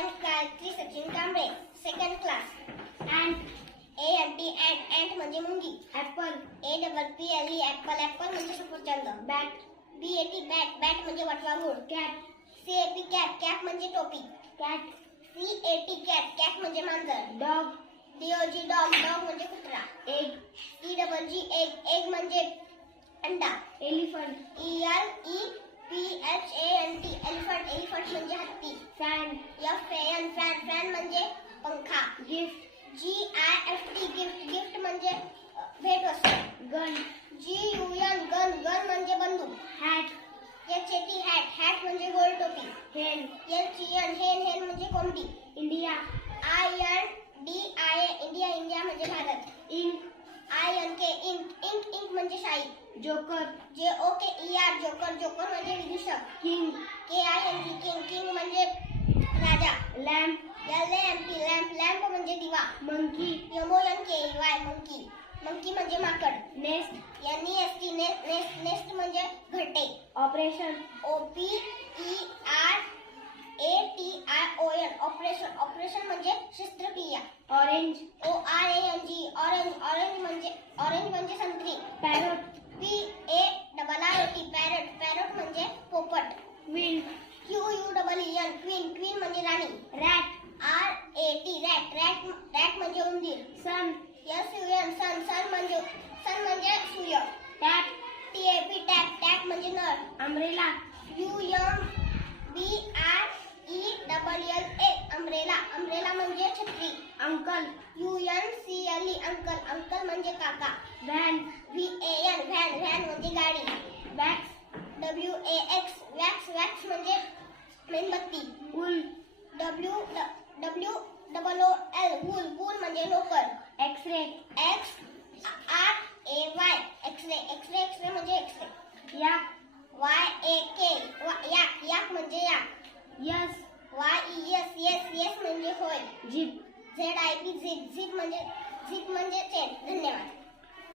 am Gayatri Sachin Kamble, second class. Ant, A-N-T, ant म्हणजे मुंगी. apple, A-double-P-L-E, apple म्हणजे सफरचंद. bat, B-A-T, bat म्हणजे वटवाघूळ. cat, C-A-P, cap म्हणजे टोपी. cat, C-A-T, cat म्हणजे मांजर. dog, D-O-G, dog म्हणजे कुत्रा. egg, E-double-G, egg म्हणजे अंडा. elephant, E-L-E-P-H-A-N-T, elephant म्हणजे हत्ती. fan, F-A-N, fan म्हणजे पंखा. gift, G-I-F-T, gift म्हणजे भेटवस्तू. gun, G-U-N, गन म्हणजे बंदूक. hat, H-A-T, hat म्हणजे गोल टोपी. hen, H-E-N, hen म्हणजे कोंबडी. India, I-N-D-I-A, इंडिया म्हणजे भारत. ink, I-N-K, इंक म्हणजे शाई. joker, J-O-K-E-R, जोकर म्हणजे विदूषक. king, K-I-N-G, किंग म्हणजे राजा. lamp, L-A-M-P, लॅम्प म्हणजे दिवा. monkey, M-O-N-K-E-Y, मंकी म्हणजे माकड. nest, N-E-S-T, नेस्ट म्हणजे घरटे. operation, O-P-E-R-A-T-I-O-N, ऑपरेशन म्हणजे शस्त्रक्रिया. orange, O-R-A-N-G, ऑरेंज म्हणजे संत्री. parrot, P-A-R-R-O-T, पॅरट म्हणजे पोपट. queen, Q-U-E-E-N, क्वीन म्हणजे राणी. rat, R-A-T, रॅट म्हणजे उंदीर. sun, S-U-N, सन म्हणजे सूर्य. tap, T-A-P, टॅप म्हणजे नळ. umbrella, U-M-B-R-E-L-L-A, अंब्रेला म्हणजे छत्री. uncle, U-N-C-L-E, अंकल म्हणजे काका. van, V-A-N, व्हॅन म्हणजे गाडी. wax, W-A-X, वॅक्स म्हणजे मेणबत्ती. wool, W-O-O-L, वूल म्हणजे लोकर. x-ray, X-R-A-Y, एक्सरे म्हणजे एक्सरे. yak, Y-A-K, याक म्हणजे याक. yes, Y-E-S, येस म्हणजे होय. jeep. Z-I-P, झिप म्हणजे चेन. धन्यवाद.